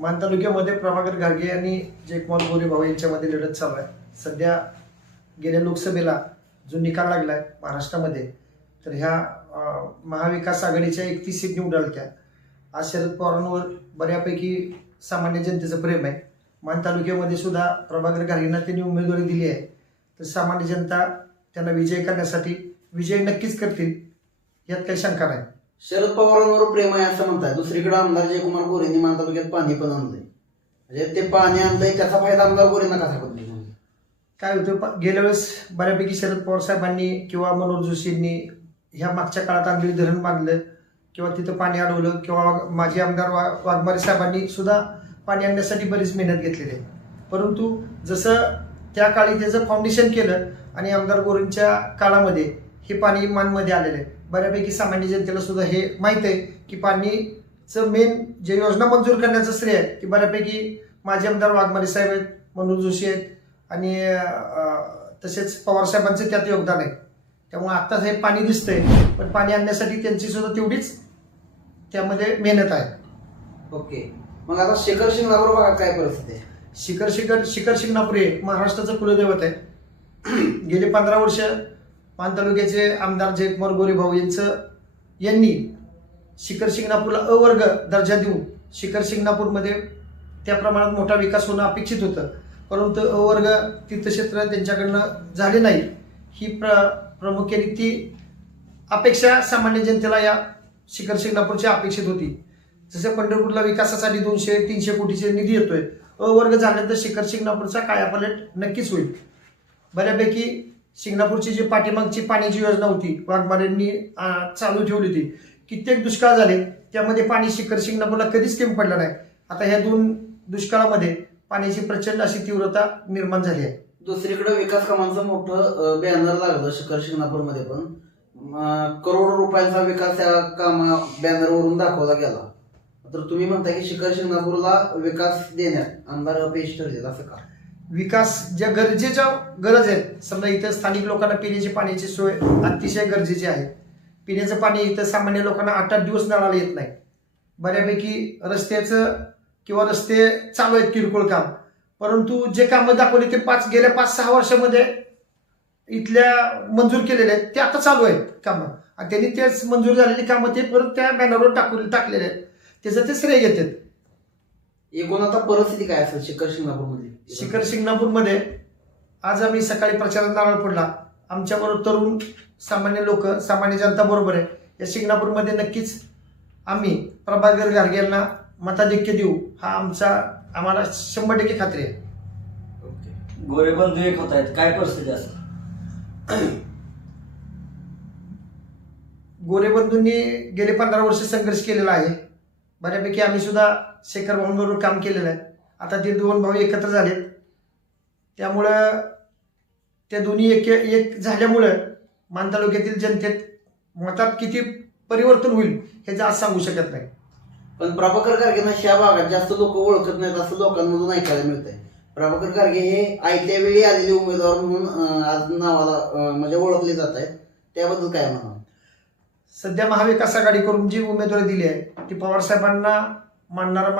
मान तालुक्यामध्ये प्रभाकर घारगे आणि जयकुमार गोरे भाऊ यांच्यामध्ये लढत चालू आहे. सध्या गेल्या लोकसभेला जो निकाल लागलाय महाराष्ट्रामध्ये, तर ह्या महाविकास आघाडीच्या 31 सीट निवडून आल्या. आज शरद पवारांवर बऱ्यापैकी सामान्य जनतेचं प्रेम आहे. मान तालुक्यामध्ये सुद्धा प्रभाकर घारगेंना त्यांनी उमेदवारी दिली आहे. तर सामान्य जनता त्यांना विजय करण्यासाठी विजय नक्कीच करतील, यात काही शंका नाही. शरद पवारांवर प्रेम आहे असं म्हणताय. दुसरीकडे आमदार जयकुमार गोरेंनी मान तालुक्यात पाणी पण आणलंय. म्हणजे ते पाणी आणलंय त्याचा फायदा आमदार गोरेंना कसा पडतो? काय होतं, गेल्या वेळेस बऱ्यापैकी शरद पवार साहेबांनी किंवा मनोहर जोशींनी ह्या मागच्या काळात आणलेलं धरण बांधलं किंवा तिथं पाणी अडवलं, किंवा माजी आमदार वाघमारे साहेबांनी सुद्धा पाणी आणण्यासाठी बरीच मेहनत घेतलेली आहे. परंतु जसं त्या काळी त्याचं फाउंडेशन केलं आणि आमदार गोरेंच्या काळामध्ये हे पाणी मानमध्ये आलेलं आहे. बऱ्यापैकी सामान्य जनतेला सुद्धा हे माहीत आहे की पाणीचं मेन जे योजना मंजूर करण्याचं श्रेय आहे की बऱ्यापैकी माजी आमदार वाघमारे साहेब आहेत, मनोहर जोशी आहेत आणि तसेच पवार साहेबांचं त्यात योगदान आहे. त्यामुळे आत्ता हे पाणी दिसतंय, पण पाणी आणण्यासाठी त्यांची सुद्धा तेवढीच त्यामध्ये मेहनत आहे. ओके, मग आता शिखर शिंगणापूर भागात काय परिस्थिती आहे? शिखर शिंगणापूर हे महाराष्ट्राचं कुलदैवत आहे. गेले 15 वर्ष मान तालुक्याचे आमदार जयकुमार गोरे भाऊ यांनी शिखर शिंगणापूरला अ वर्ग दर्जा देऊन शिखर शिंगणापूरमध्ये त्या प्रमाणात मोठा विकास होणं अपेक्षित होतं. परंतु अ वर्ग तीर्थक्षेत्र त्यांच्याकडनं झाले नाही. ही प्रामुख्याने ती अपेक्षा सामान्य जनतेला या शिखर शिंगणापूरची अपेक्षित होती. जसं पंढरपूरला विकासासाठी 200-300 कोटीचे निधी येतोय, अ वर्ग झाल्यानंतर शिखर शिंगणापूरचा कायापालट नक्कीच होईल. बऱ्यापैकी शिंगणापूरची जी पाठीमागची पाण्याची योजना होती, वाघमारेंनी चालू ठेवली होती, कित्येक दुष्काळ झाले, त्यामध्ये पाणी शिखर शिंगणापूरला कधीच कमी पडलं नाही. आता ह्या 2 दुष्काळामध्ये पाण्याची प्रचंड अशी तीव्रता निर्माण झाली आहे. दुसरीकडे विकास कामांचं मोठं बॅनर लागलं शिखर शिंगणापूरमध्ये, पण करोडो रुपयांचा विकास या कामा बॅनरवरून दाखवला गेला. तर तुम्ही म्हणताय की शिखर शिंगणापूरला विकास देण्यात आमदार अपयशी ठरले, असं का? विकास ज्या गरजेच्या गरज आहेत, समजा इथं स्थानिक लोकांना पिण्याची पाण्याची सोय अतिशय गरजेची आहे. पिण्याचं पाणी इथं सामान्य लोकांना 8-8 दिवस नळाला येत नाही. बऱ्यापैकी रस्त्याचं किंवा रस्ते चालू आहेत किरकोळ काम, परंतु जे कामं दाखवले ते गेल्या 5-6 वर्षामध्ये इथल्या मंजूर केलेले आहेत ते आता चालू आहेत कामं, आणि त्यांनी तेच मंजूर झालेली कामं ते परत त्या बॅनरवर टाकलेले आहेत, त्याचं ते श्रेय घेतात. एकूण आता परिस्थिती काय असेल शिखर शिंगणापूरमध्ये? शिखर शिंगणापूरमध्ये आज आम्ही सकाळी प्रचारात नारळ फोडला. आमच्याबरोबर तरुण सामान्य लोक, सामान्य जनता बरोबर आहे. या शिंगणापूरमध्ये नक्कीच आम्ही प्रभाकर घारगे यांना मताधिक्य देऊ, हा आम्हाला 100% खात्री आहे. गोरे बंधू एक होत आहेत, काय परिस्थिती असेल? गोरे बंधूंनी गेले 15 वर्ष संघर्ष केलेला आहे. बऱ्यापैकी आम्ही सुद्धा शेखर भाऊंबरोबर काम केलेलं आहे. आता ते 2 भाऊ एकत्र झालेत, त्यामुळं त्या दोन्ही एक झाल्यामुळं मान तालुक्यातील जनतेत मतात किती परिवर्तन होईल हे आज सांगू शकत नाही. पण प्रभाकर घारगेंना ह्या भागात जास्त लोक ओळखत नाहीत असं लोकांमधून ऐकायला मिळतंय. प्रभाकर घारगे हे आयत्या वेळी आलेले उमेदवार म्हणून आज नावाला म्हणजे ओळखले जात आहेत, त्याबद्दल काय म्हणा? सध्या महाविकास आघाडी करून जी उमेदवारी दिली आहे ती पवार साहेबांना मानणारा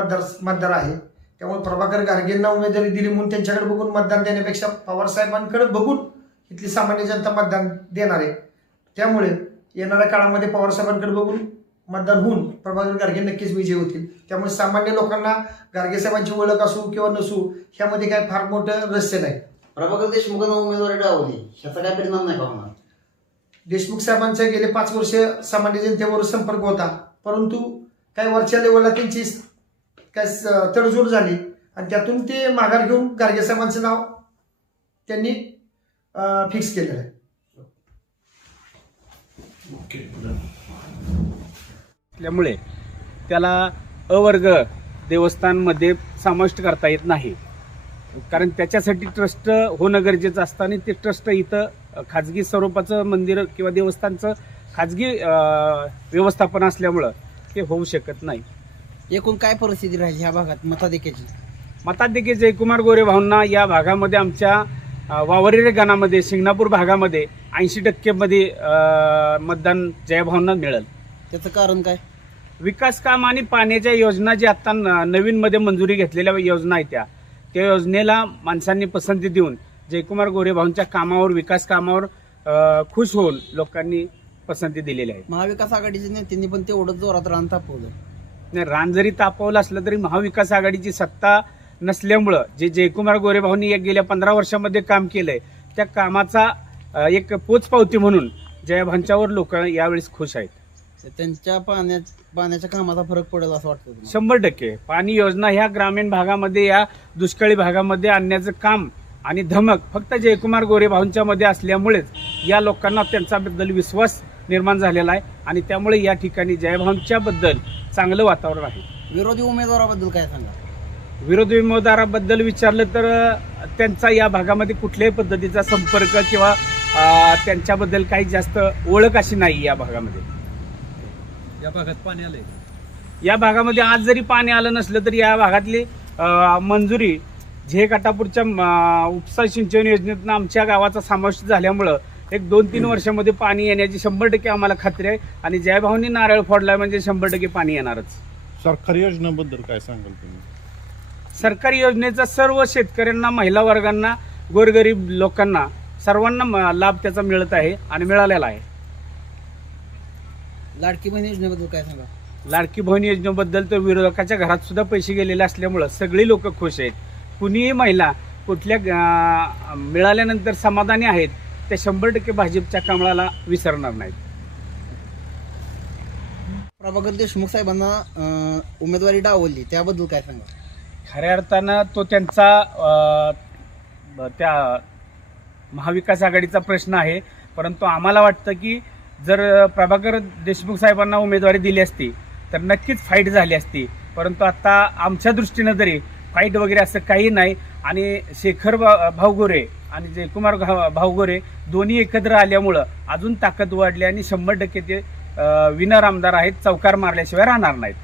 मतदार आहे. त्यामुळे प्रभाकर घारगेंना उमेदवारी दिली म्हणून त्यांच्याकडे बघून मतदान देण्यापेक्षा पवार साहेबांकडे बघून इथली सामान्य जनता मतदान देणार आहे. त्यामुळे येणाऱ्या काळामध्ये पवार साहेबांकडे बघून मतदान होऊन प्रभाकर घारगे नक्कीच विजयी होतील. त्यामुळे सामान्य लोकांना घारगे साहेबांची ओळख असू किंवा नसू ह्यामध्ये काय फार मोठं रहस्य नाही. प्रभाकर देशमुखांना उमेदवारी डावली, ह्याचा काय परिणाम नाही का होणार? देशमुख साहेबांचा गेले 5 वर्ष सामान्य जनतेबरोबर संपर्क होता, परंतु काही वरच्या लेवलला त्यांची काय तडजोड झाली आणि त्यातून ते माघार घेऊन घारगे साहेबांचं नाव त्यांनी फिक्स केलेलं आहे. त्यामुळे त्याला अवर्ग देवस्थानमध्ये समाविष्ट करता येत नाही, कारण त्याच्यासाठी ट्रस्ट होणं गरजेचं असतं आणि ते ट्रस्ट इथं खाजगी स्वरूपाचं मंदिर किंवा देवस्थानचं खाजगी व्यवस्थापन असल्यामुळं ते होऊ शकत नाही. एकूण काय परिस्थिती राहील ह्या भागात मताधिक्याची? मताधिक्य जयकुमार गोरे भाऊंना या भागामध्ये आमच्या वावरेरे गणामध्ये शिंगणापूर भागामध्ये 80% मध्ये मतदान जयभाऊंना मिळेल. त्याचं कारण काय? विकास काम आणि पाण्याच्या योजना जी आता नवीन मध्ये मंजुरी घेतलेल्या योजना आहेत त्या योजनेला माणसांनी पसंती देऊन जयकुमार गोरे भाऊंच्या कामावर, विकास कामावर खुश होऊन लोकांनी पसंती दिलेली आहे. महाविकास आघाडीच्या नेत्यांनी पण तेवढंच जोरात रान तापवलं. नाही, रान जरी तापवलं असलं तरी महाविकास आघाडीची सत्ता नसल्यामुळं जे जयकुमार गोरे भाऊंनी गेल्या 15 वर्षामध्ये काम केलंय त्या कामाचा एक पोचपावती म्हणून जयभाऊंच्यावर लोक यावेळेस खुश आहेत. त्यांच्या पाण्याच्या कामाचा फरक पडेल असं वाटतं तुम्हाला? 100% पाणी योजना ह्या ग्रामीण भागामध्ये, या दुष्काळी भागामध्ये आणण्याचं काम आणि धमक फक्त जयकुमार गोरे भाऊंच्या मध्ये असल्यामुळेच या लोकांना त्यांच्याबद्दल विश्वास निर्माण झालेला आहे आणि त्यामुळे या ठिकाणी जयभाऊंच्या बद्दल चांगलं वातावरण आहे. विरोधी उमेदवाराबद्दल काय सांगा? विरोधी उमेदवाराबद्दल विचारलं तर त्यांचा या भागामध्ये कुठल्याही पद्धतीचा संपर्क किंवा त्यांच्याबद्दल काही जास्त ओळख अशी नाही. या भागामध्ये या भागात पाणी आलंय. या भागामध्ये आज जरी पाणी आलं नसलं तरी या भागातली मंजुरी झे काटापूरच्या उपसा सिंचन योजनेतून आमच्या गावाचा समावेश झाल्यामुळं एक 2-3 वर्षामध्ये पाणी येण्याची 100% आम्हाला खात्री आहे आणि जयभाऊंनी नारळ फोडला म्हणजे 100% पाणी येणारच. सरकारी योजनेबद्दल काय सांगाल तुम्ही? सरकारी योजनेचा सर्व शेतकऱ्यांना, महिला वर्गांना, गोरगरीब लोकांना सर्वांना लाभ त्याचा मिळत आहे आणि मिळालेला आहे. लाडकी बहीण योजनेबद्दल काय सांगा? लाडकी बहीण योजनेबद्दल तर विरोधकाच्या घरात सुद्धा पैसे गेलेले असल्यामुळं सगळी लोक खुश आहेत. कुणीही महिला कुठल्या मिळाल्यानंतर समाधानी आहेत. त्या 100% भाजपच्या कमळाला विसरणार नाहीत. प्रभाकर देशमुख साहेबांना उमेदवारी डावलली त्याबद्दल काय सांगा? खऱ्या अर्थानं तो त्यांचा त्या महाविकास आघाडीचा प्रश्न आहे, परंतु आम्हाला वाटतं की जर प्रभाकर देशमुख साहेबांना उमेदवारी दिली असती तर नक्कीच फाईट झाली असती. परंतु आता आमच्या दृष्टीनं तरी फाईट वगैरे असं काही नाही आणि शेखर भाऊ गोरे आणि जयकुमार भाऊ गोरे दोन्ही एकत्र आल्यामुळं अजून ताकद वाढली आणि 100% ते विनर आमदार आहेत, चौकार मारल्याशिवाय राहणार नाहीत.